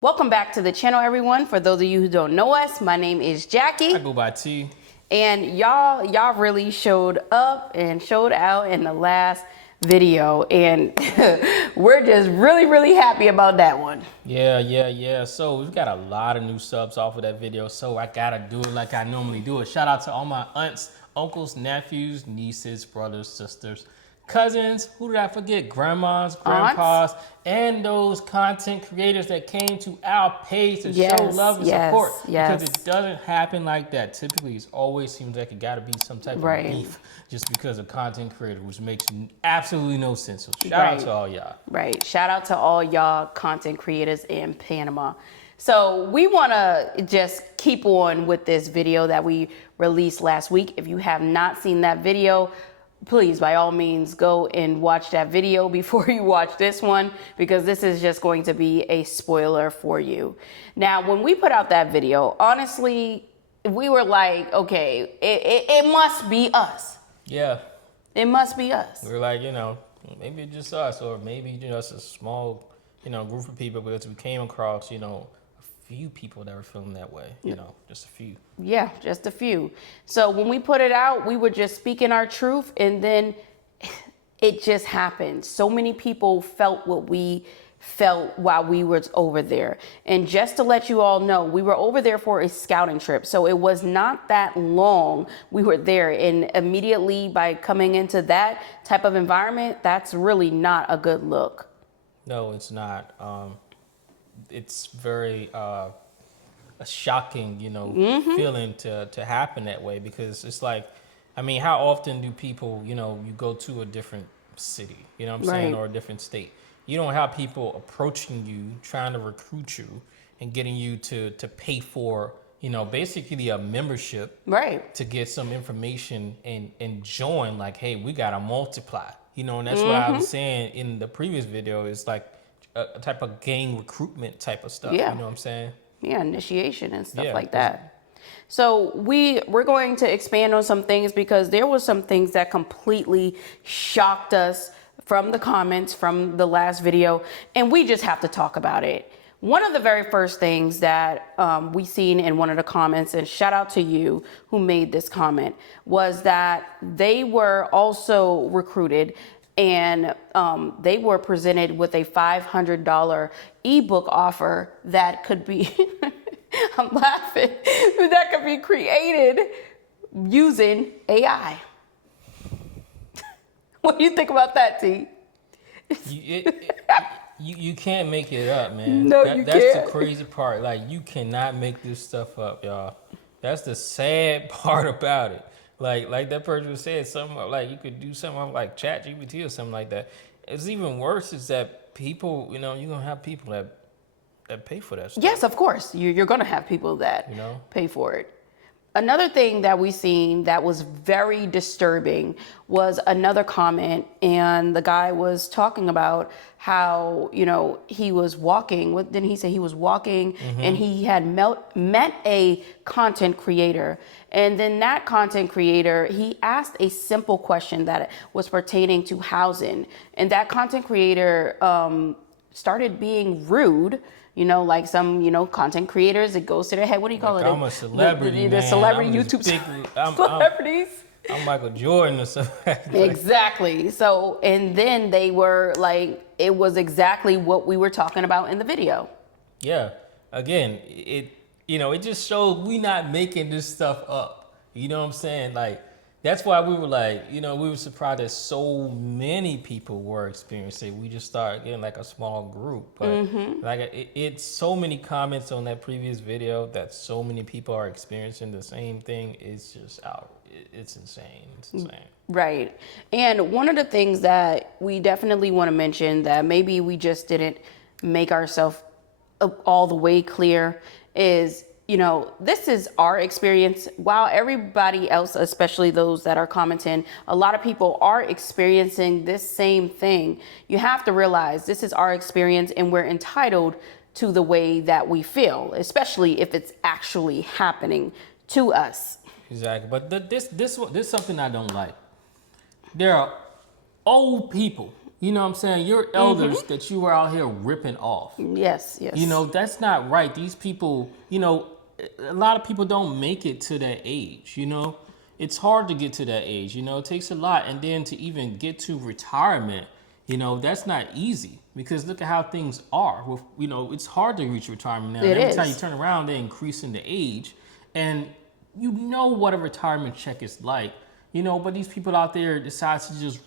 Welcome back to the channel, everyone. For those of you who don't know us, my name is Jackie. I go by T. And y'all really showed up and showed out in the last video, and we're just really happy about that one. Yeah. So we've got a lot of new subs off of that video, so I gotta do it like I normally do it. Shout out to all my aunts, uncles, nephews, nieces, brothers, sisters, cousins, who did I forget? Grandmas, grandpas, and those content creators that came to our page to show love and support. Because it doesn't happen like that. Typically, it always seems like it gotta be some type of beef just because of content creator, which makes absolutely no sense. So shout out to all y'all. Right. Shout out to all y'all content creators in Panama. So we want to just keep on with this video that we released last week. If you have not seen that video, please, by all means, go and watch that video before you watch this one, because this is just going to be a spoiler for you. Now, when we put out that video, honestly, we were like, okay, it must be us. Yeah. It must be us. We were like, maybe it's just us, or maybe, it's a small, group of people, because we came across, a few people that were feeling that way, just a few. Yeah, just a few. So when we put it out, we were just speaking our truth, and then it just happened. So many people felt what we felt while we were over there. And just to let you all know, we were over there for a scouting trip. So it was not that long we were there. And immediately by coming into that type of environment, that's really not a good look. No, it's not. It's very a shocking, feeling to happen that way, because it's like, how often do people, you go to a different city, saying, or a different state. You don't have people approaching you, trying to recruit you and getting you to pay for, basically a membership, to get some information and join, like, hey, we got to multiply, and that's what I was saying in the previous video. Is like a type of gang recruitment type of stuff. Yeah. You know what I'm saying? Yeah, initiation and stuff like that. So we're going to expand on some things, because there was some things that completely shocked us from the comments from the last video, and we just have to talk about it. One of the very first things that we seen in one of the comments, and shout out to you who made this comment, was that they were also recruited, and they were presented with a $500 ebook offer that could be, I'm laughing, that could be created using AI. What do you think about that, T? You can't make it up, man. No, that's the crazy part. Like, you cannot make this stuff up, y'all. That's the sad part about it. Like that person said, something like you could do something like ChatGPT or something like that. It's even worse is that people, you're gonna have people that pay for that stuff. Yes, of course. You're gonna have people that pay for it. Another thing that we seen that was very disturbing was another comment, and the guy was talking about how, he was walking. What didn't he say? He was walking and he had met a content creator. And then that content creator, he asked a simple question that was pertaining to housing. And that content creator started being rude. Like some, content creators, it goes to their head. What do you call it? I'm a celebrity, the celebrity YouTube celebrities. I'm Michael Jordan or something. Exactly. So, and then they were like, it was exactly what we were talking about in the video. Yeah. Again, it just shows we not making this stuff up. You know what I'm saying? Like, that's why we were like, we were surprised that so many people were experiencing it. We just started getting like a small group. But like it's so many comments on that previous video that so many people are experiencing the same thing. It's just out. It's insane. It's insane. Right. And one of the things that we definitely want to mention that maybe we just didn't make ourselves all the way clear is, this is our experience. While everybody else, especially those that are commenting, a lot of people are experiencing this same thing. You have to realize this is our experience, and we're entitled to the way that we feel, especially if it's actually happening to us. Exactly. But this is something I don't like. There are old people You know what I'm saying? Your elders that you were out here ripping off. Yes, yes. You know, that's not right. These people, you know, a lot of people don't make it to that age, you know? It's hard to get to that age, you know? It takes a lot. And then to even get to retirement, you know, that's not easy because look at how things are. With, you know, it's hard to reach retirement now. Every time you turn around, they're increasing the age. And you know what a retirement check is like, you know, but these people out there decide to just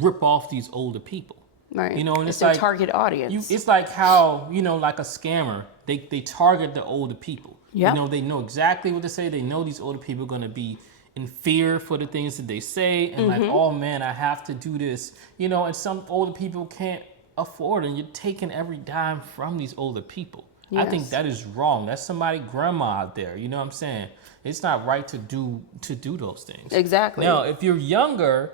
rip off these older people. Right. You know, and it's like their target audience. It's like how, you know, like a scammer, they target the older people. Yep. You know, they know exactly what to say. They know these older people are going to be in fear for the things that they say. And like, oh man, I have to do this. You know, and some older people can't afford it. And you're taking every dime from these older people. Yes. I think that is wrong. That's somebody grandma out there. You know what I'm saying? It's not right to do those things. Exactly. Now, if you're younger,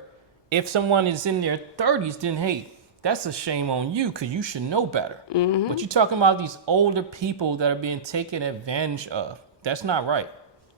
if someone is in their 30s, then hey, that's a shame on you because you should know better. But you're talking about these older people that are being taken advantage of. That's not right.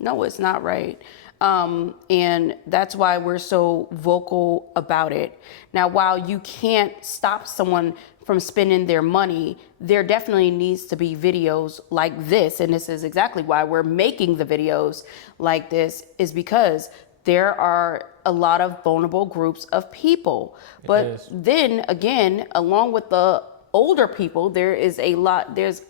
No, it's not right. And that's why we're so vocal about it. Now, while you can't stop someone from spending their money, there definitely needs to be videos like this. And this is exactly why we're making the videos like this, is because there are a lot of vulnerable groups of people. But then again, along with the older people, there's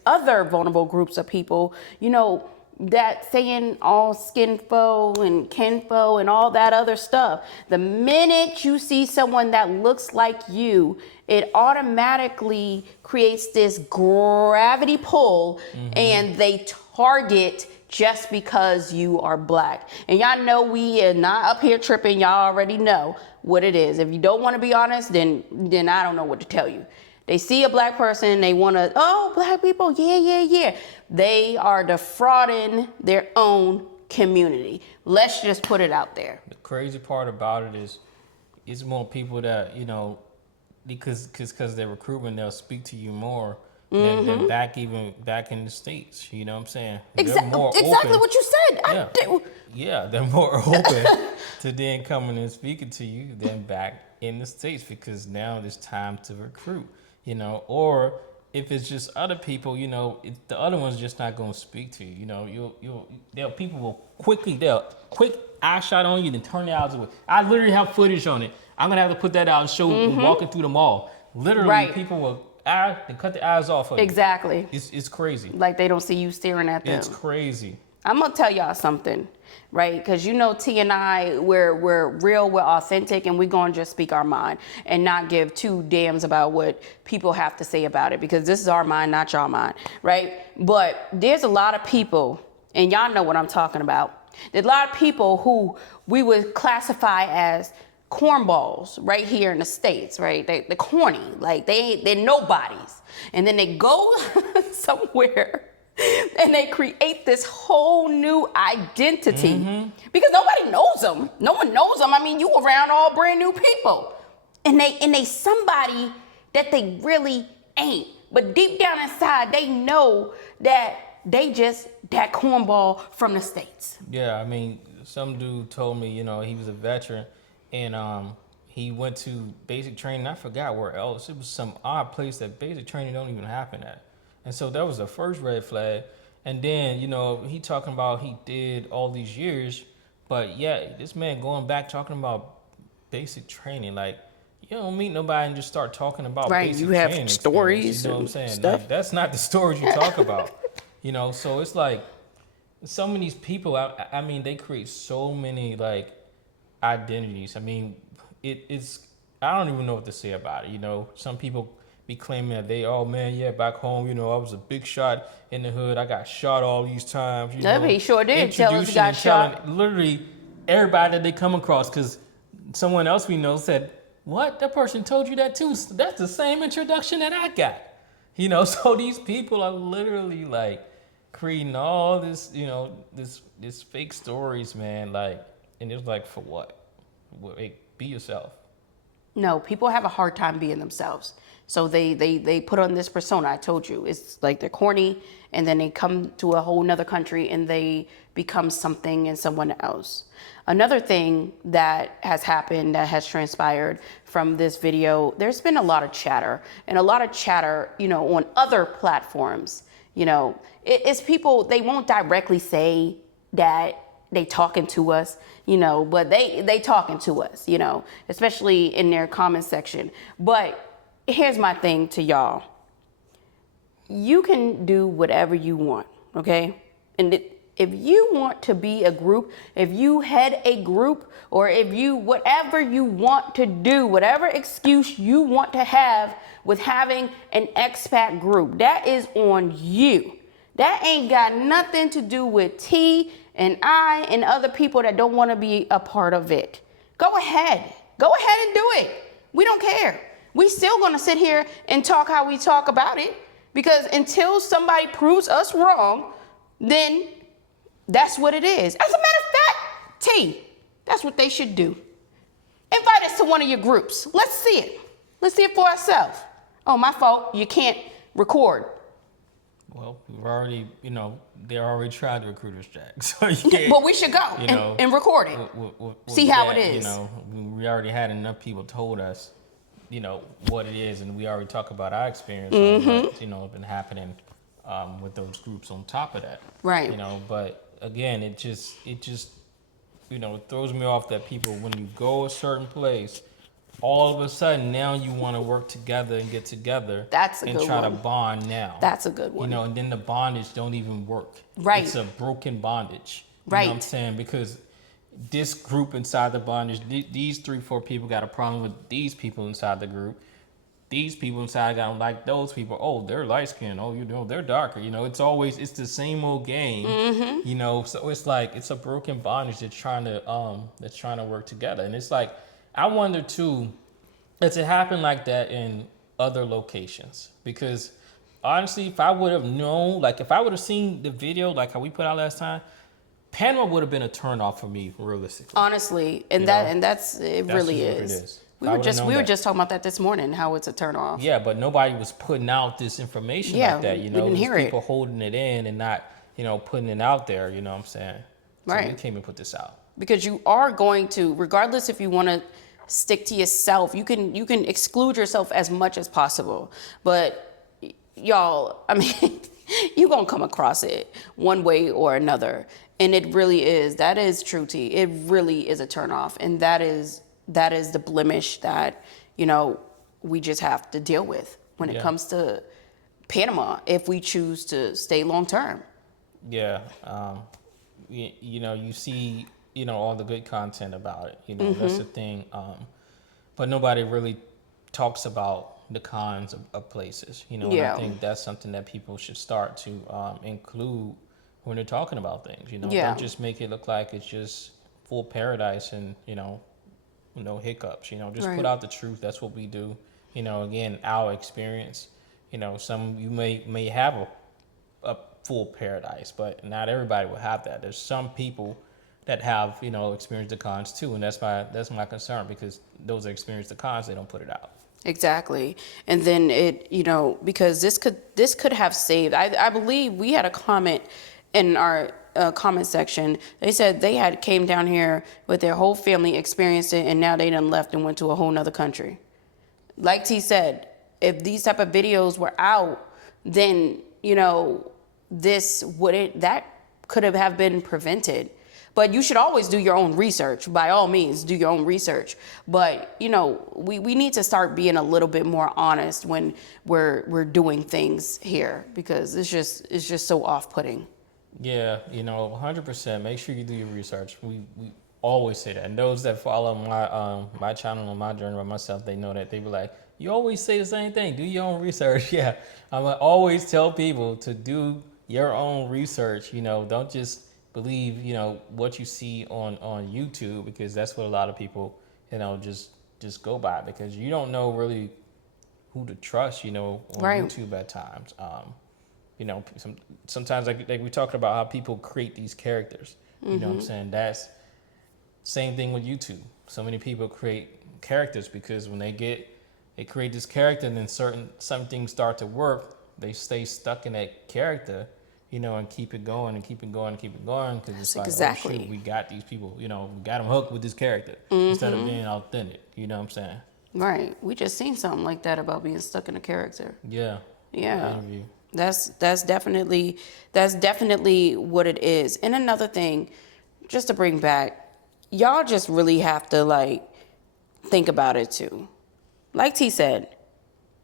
other vulnerable groups of people, you know, that saying all skinfo and kinfo and all that other stuff. The minute you see someone that looks like you, it automatically creates this gravity pull and they target just because you are black. And y'all know we are not up here tripping. Y'all already know what it is. If you don't want to be honest, then I don't know what to tell you. They see a black person, they want to, oh, black people, yeah. They are defrauding their own community. Let's just put it out there. The crazy part about it is, it's more people that, you know, because they're recruitment, they'll speak to you more than back in the States. You know what I'm saying? Exactly what you said. Yeah, they're more open to then coming and speaking to you than back in the States because now it's time to recruit. You know, or if it's just other people, you know, the other one's just not going to speak to you. You know, people will quick eye shot on you and turn their eyes away. I literally have footage on it. I'm going to have to put that out and show walking through the mall. Literally, people will they cut the eyes off of you. Exactly. It's crazy. Like they don't see you staring at them. It's crazy. I'm going to tell y'all something, right? Because you know T and I, we're real, we're authentic, and we're going to just speak our mind and not give two damns about what people have to say about it, because this is our mind, not y'all mind, right? But there's a lot of people, and y'all know what I'm talking about. There's a lot of people who we would classify as cornballs right here in the States, right? They're corny, like they're nobodies. And then they go somewhere and they create this whole new identity because nobody knows them. No one knows them. I mean, you around all brand new people, and they somebody that they really ain't. But deep down inside, they know that they just that cornball from the States. Yeah, I mean, some dude told me, you know, he was a veteran, and he went to basic training. I forgot where else. It was some odd place that basic training don't even happen at. And so that was the first red flag. And then, you know, he talking about he did all these years, but yeah, this man going back talking about basic training. Like, you don't meet nobody and just start talking about basic training. Right, you have stories. You know what I'm saying? Like, that's not the stories you talk about. You know, so it's like some of these people, I mean, they create so many like identities. I mean, it's, I don't even know what to say about it. You know, some people be claiming that they, oh man, yeah, back home, you know, I was a big shot in the hood. I got shot all these times. You know, he sure did tell us he got shot. Literally everybody that they come across, because someone else we know said, what? That person told you that too? That's the same introduction that I got. You know, so these people are literally like creating all this, you know, this fake stories, man. Like, and it's like, for what? Be yourself. No, people have a hard time being themselves. So they put on this persona. I told you, it's like they're corny, and then they come to a whole nother country and they become something and someone else. Another thing that has happened, that has transpired from this video, there's been a lot of chatter, and a lot of chatter, on other platforms. It's people, they won't directly say that they talking to us, but they talking to us, especially in their comment section. But here's my thing to y'all. You can do whatever you want, okay? And if you want to be a group, if you head a group, or whatever you want to do, whatever excuse you want to have with having an expat group, that is on you. That ain't got nothing to do with T and I and other people that don't want to be a part of it. Go ahead and do it. We don't care. We still gonna sit here and talk how we talk about it, because until somebody proves us wrong, then that's what it is. As a matter of fact, T, that's what they should do. Invite us to one of your groups. Let's see it. Let's see it for ourselves. Oh, my fault. You can't record. Well, we've already, they already tried to recruit us, Jack. So you can't, Well, we should go and record it. See how it is. We already had enough people told us, what it is, and we already talk about our experience on what's, been happening with those groups on top of that. Right. But again, it just throws me off that people, when you go a certain place, all of a sudden now you want to work together and get together. That's a good one. And try to bond now. That's a good one. And then the bondage don't even work. Right. It's a broken bondage. Right. You know what I'm saying? Because this group inside the bondage, these 3-4 people got a problem with these people inside the group. These people inside don't like those people. Oh, they're light skinned. Oh, they're darker. It's the same old game. So it's like, it's a broken bondage that's trying to work together. And it's like, I wonder too, does it happen like that in other locations? Because honestly, if I would have known, like if I would have seen the video, like how we put out last time, Panama would have been a turnoff for me, realistically. Honestly, that's really is. It is. We were just talking about that this morning, how it's a turnoff. Yeah, but nobody was putting out this information like that. We didn't hear people holding it in and not, putting it out there. You know what I'm saying? So right. we came and put this out. Because you are going to, regardless if you want to stick to yourself, you can exclude yourself as much as possible. But y'all, I mean, you're gonna come across it one way or another. And it really is. That is true, T. It really is a turnoff. And that is the blemish that, we just have to deal with when it comes to Panama, if we choose to stay long term. Yeah. You see, all the good content about it. That's the thing. But nobody really talks about the cons of places. And I think that's something that people should start to include when they're talking about things. Don't just make it look like it's just full paradise and no hiccups. Just right. Put out the truth. That's what we do. Again, our experience. Some you may have a full paradise, but not everybody will have that. There's some people that have experienced the cons too, and that's my concern, because those that experience the cons, they don't put it out. Exactly. And then it because this could have saved. I believe we had a comment in our comment section. They said they had came down here with their whole family, experienced it, and now they done left and went to a whole nother country. Like T said, if these type of videos were out, then that could have been prevented. But you should always do your own research. By all means, do your own research. But we need to start being a little bit more honest when we're doing things here, because it's just so off-putting. Yeah, 100%. Make sure you do your research. We always say that. And those that follow my channel and my journey by myself, they know that. They be like, you always say the same thing. Do your own research. Yeah, I always tell people to do your own research. Don't just believe what you see on YouTube, because that's what a lot of people just go by, because you don't know really who to trust. On right. YouTube at times. Sometimes like we talked about how people create these characters. You know what I'm saying? That's same thing with YouTube. So many people create characters because when they get they create this character, and then some things start to work. They stay stuck in that character, you know, and keep it going and keep it going and keep it going, because it's like, exactly. oh shoot, we got these people, you know, we got them hooked with this character instead of being authentic. You know what I'm saying? Right. We just seen something like that about being stuck in a character. Yeah. Yeah. That's definitely what it is. And another thing, just to bring back, y'all just really have to like think about it too. Like T said,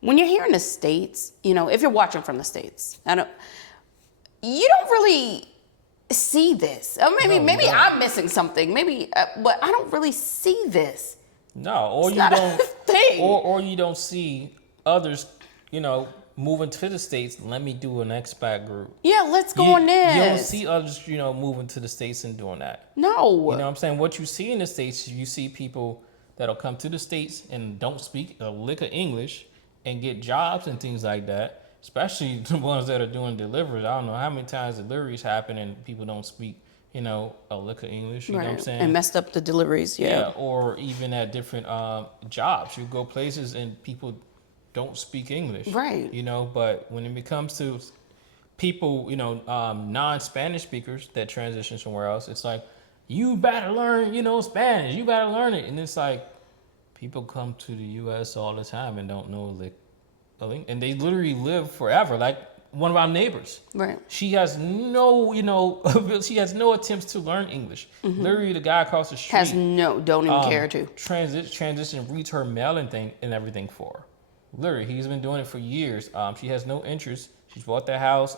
when you're here in the States, you know, if you're watching from the States, you don't really see this. Or maybe I'm missing something. Maybe, but I don't really see this. No, or It's you not a don't, thing. or you don't see others, you know, moving to the States. Let me do an expat group. Yeah, let's go on this. You don't see others, you know, moving to the States and doing that. No. You know what I'm saying? What you see in the States, you see people that'll come to the States and don't speak a lick of English and get jobs and things like that. Especially the ones that are doing deliveries. I don't know how many times deliveries happen and people don't speak, you know, a lick of English. You know what I'm saying? And messed up the deliveries. Yeah. Or even at different jobs. You go places and people don't speak English. Right. You know, but when it comes to people, you know, non-Spanish speakers that transition somewhere else, it's like, you better learn, you know, Spanish. You better learn it. And it's like, people come to the U.S. all the time and don't know a lick, and they literally live forever. Like one of our neighbors. Right. She has no, you know, she has no attempts to learn English. Literally, the guy across the street don't even care to. Transition, reads her mail and everything for her. Literally, he's been doing it for years. She has no interest. She's bought the house,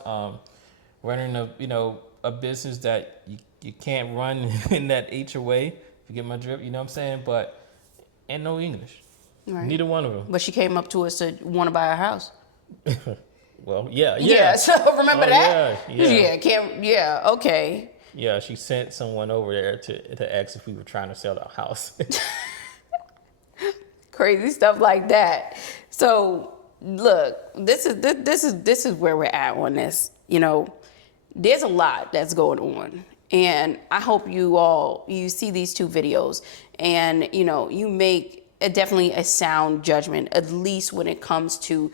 running a business that you can't run in that HOA. If you get my drift, you know what I'm saying? But and no English. Right. Neither one of them. But she came up to us to want to buy a house. Well, yeah. Yeah, so remember that? Yeah. Okay. Yeah, she sent someone over there to ask if we were trying to sell the house. Crazy stuff like that. So look, this is where we're at on this. You know, there's a lot that's going on. And I hope you see these two videos and, you know, you make definitely a sound judgment, at least when it comes to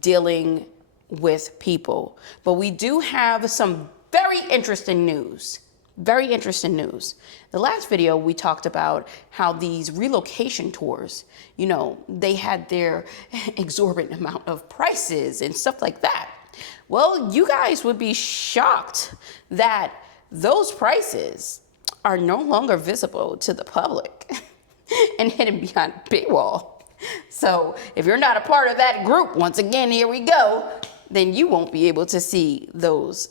dealing with people. But we do have some very interesting news. Very interesting news. The last video we talked about how these relocation tours, you know, they had their exorbitant amount of prices and stuff like that. Well, you guys would be shocked that those prices are no longer visible to the public and hidden behind a paywall. So if you're not a part of that group, once again, here we go, then you won't be able to see those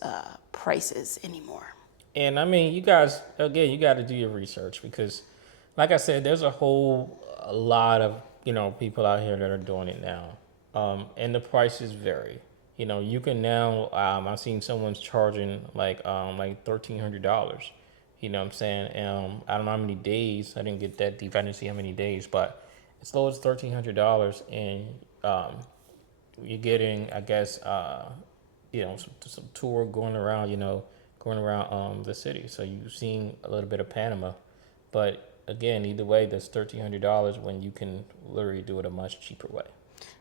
prices anymore. And I mean, you guys, again, you got to do your research because, like I said, there's a lot of, you know, people out here that are doing it now. And the prices vary. You know, you can now, I've seen someone's charging like $1,300. You know what I'm saying? I don't know how many days. I didn't get that deep. I didn't see how many days, but as low as $1,300, and you're getting, I guess, you know, some tour going around the city. So you've seen a little bit of Panama, but again, either way, that's $1,300 when you can literally do it a much cheaper way.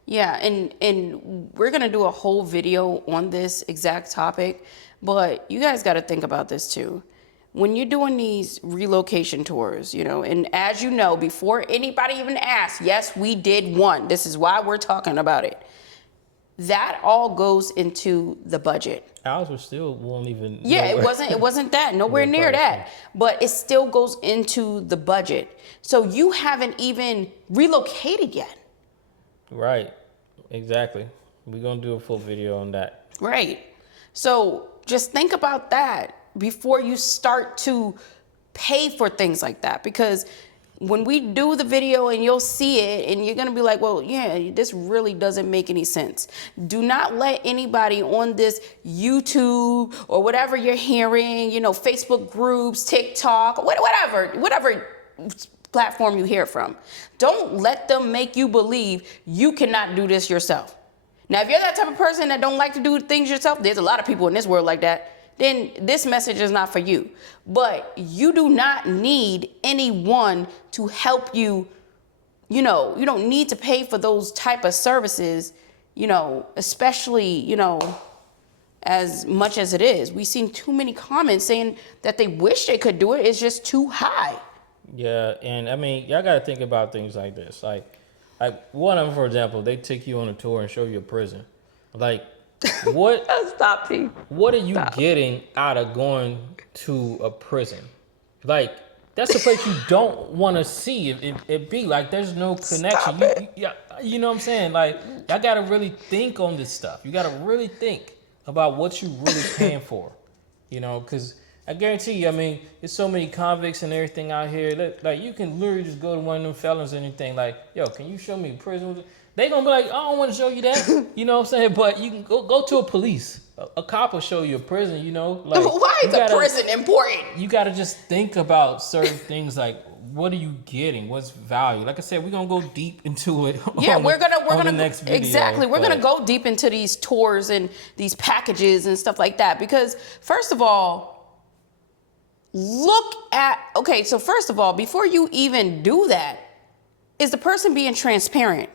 Yeah, and we're gonna do a whole video on this exact topic, but you guys got to think about this too. When you're doing these relocation tours, you know, and as you know, before anybody even asks, yes, we did one. This is why we're talking about it. That all goes into the budget. Ours was still won't even. Yeah, it wasn't that, nowhere near that. But it still goes into the budget. So you haven't even relocated yet. Right, exactly. We're gonna do a full video on that. Right. So just think about that before you start to pay for things like that, because when we do the video and you'll see it and you're gonna be like, well, yeah, this really doesn't make any sense. Do not let anybody on this YouTube or whatever you're hearing, you know, Facebook groups, TikTok, whatever platform you hear from. Don't let them make you believe you cannot do this yourself. Now, if you're that type of person that don't like to do things yourself, there's a lot of people in this world like that, then this message is not for you. But you do not need anyone to help you you don't need to pay for those type of services, especially, as much as it is. We've seen too many comments saying that they wish they could do it. It's just too high. Yeah, and I mean, y'all got to think about things like this. Like one of them, for example, they take you on a tour and show you a prison. Like, what? Stop, T. What are you getting out of going to a prison? Like, that's a place you don't want to see. It be like there's no connection. You know what I'm saying? Like, y'all got to really think on this stuff. You got to really think about what you really paying for. Because I guarantee you, I mean, there's so many convicts and everything out here that, like, you can literally just go to one of them felons and anything. Like, yo, can you show me prison? They gonna be like, I don't want to show you that. You know what I'm saying? But you can go to a police. A cop will show you a prison. Like, why is a prison important? You gotta just think about certain things. Like, what are you getting? What's value? Like I said, we're gonna go deep into it. Yeah, we're gonna the next video. Exactly. We're gonna go deep into these tours and these packages and stuff like that. Because first of all, so first of all, before you even do that, is the person being transparent?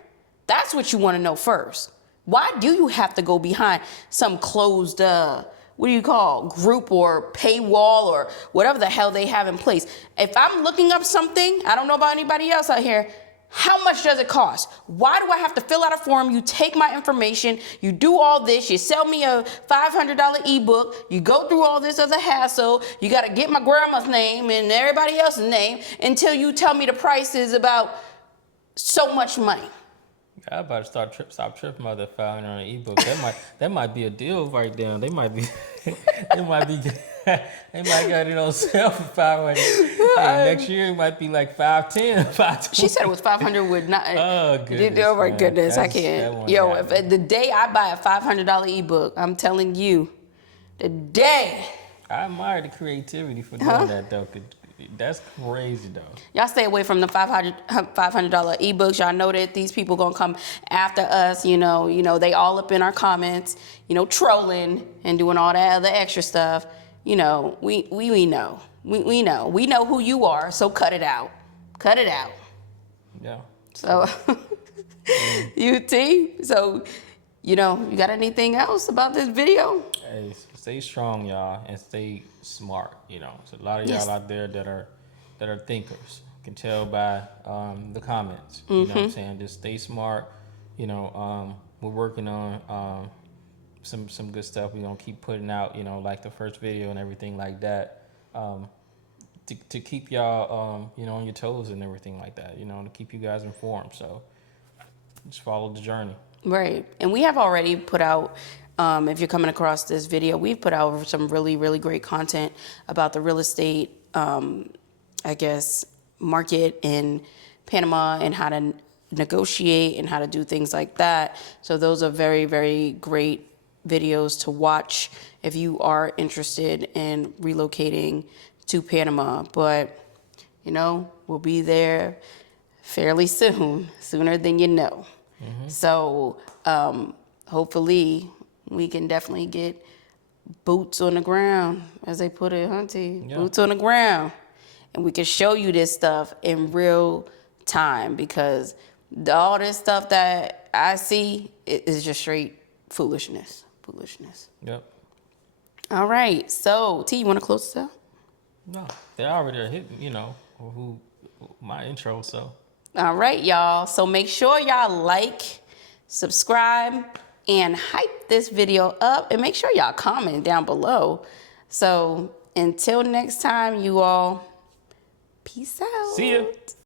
That's what you want to know first. Why do you have to go behind some closed, group or paywall or whatever the hell they have in place? If I'm looking up something, I don't know about anybody else out here, how much does it cost? Why do I have to fill out a form? You take my information, you do all this, you sell me a $500 ebook, you go through all this other hassle, you got to get my grandma's name and everybody else's name until you tell me the price is about so much money. I about to stop tripping about that $500 on an ebook. That might be a deal right there. They might get it on sale for $500. And next year it might be like $510. She said it was $500 would not. Oh goodness! Oh my goodness, I can't. Yo, if the day I buy a $500 ebook, I'm telling you, the day. I admire the creativity for doing that though. That's crazy though. Y'all stay away from the $500 ebooks. Y'all know that these people gonna come after us. They all up in our comments. Trolling and doing all that other extra stuff. We know. We know. We know who you are. So cut it out. Cut it out. Yeah. So, UT. So, you got anything else about this video? Hey, stay strong, y'all, and stay smart. There's a lot of y'all out there that are thinkers. You can tell by the comments. You know what I'm saying? Just stay smart. We're working on some good stuff. We're gonna keep putting out. Like the first video and everything like that. To keep y'all on your toes and everything like that. To keep you guys informed. So just follow the journey. Right, and we have already put out. If you're coming across this video, we've put out some really, really great content about the real estate, market in Panama and how to negotiate and how to do things like that. So those are very, very great videos to watch if you are interested in relocating to Panama. But, we'll be there fairly soon, sooner than you know. So hopefully we can definitely get boots on the ground, as they put it, Hunty. Yeah. Boots on the ground. And we can show you this stuff in real time, because all this stuff that I see is just straight foolishness. Yep. All right. So, T, you want to close this out? No, they already are hitting, my intro, so. All right, y'all. So make sure y'all like, subscribe, and hype this video up, and make sure y'all comment down below. So until next time, you all, peace out. See ya.